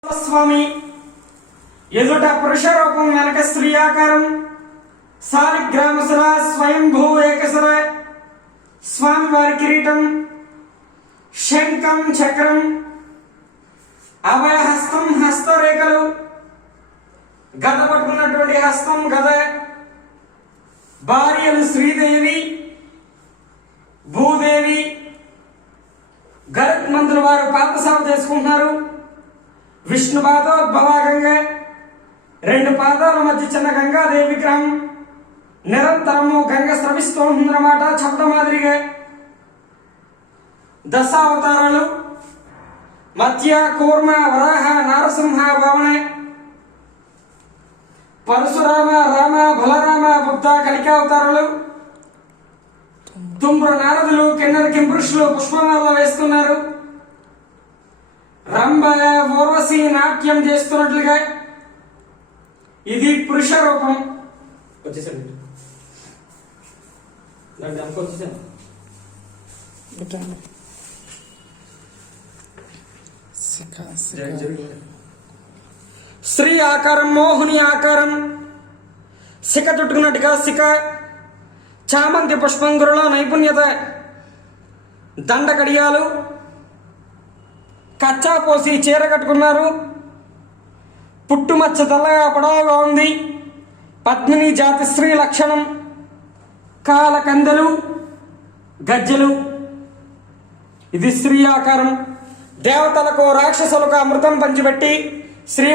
స్వామి ఎదుట పురుష రూపం వెనక స్త్రీ ఆకారం సాలిగ్రామసుర స్వయంభూ ఏకసుర స్వామి వారి కిరీటం శంఖం చక్రం అభయహస్తం హస్తరేఖలు గద పట్టుకున్నటువంటి హస్తం గద భార్యలు శ్రీదేవి భూదేవి గరుడ్ మంత్రుల వారు పాదసేవ చేసుకుంటున్నారు. విష్ణు పాదోద్భవాగంగా రెండు పాదాల మధ్య చిన్న గంగాదేవి విగ్రహం నిరంతరము గంగ స్రవిస్తూ ఉంటుందన్నమాట. చెప్పడం మాదిరిగా దశావతారాలు మత్య కూర్మ వరాహ నారసింహ భావన పరశురామ రామ బలరామ బుద్ధ కలికావతారాలు తుంబ్ర నారదులు కిన్నర కింపురుషులు పుష్పమాల వేస్తున్నారు. రంభ ఊర్వశి నాట్యం చేస్తున్నట్లుగా ఇది పురుష రూపం. వచ్చేసాను స్త్రీ ఆకారం మోహిని ఆకారం శిఖ చుట్టుకున్నట్టుగా శిఖ చామంతి పుష్పంగురులో నైపుణ్యత దండ కడియాలు కచ్చా పోసి చీర కట్టుకున్నారు. పుట్టుమచ్చ తెల్లగా పొడవుగా ఉంది. పద్మిని జాతి స్త్రీ లక్షణం కాల కందెలు గజ్జెలు ఇది స్త్రీ ఆకారం. దేవతలకు రాక్షసులకు అమృతం పంచిపెట్టి శ్రీ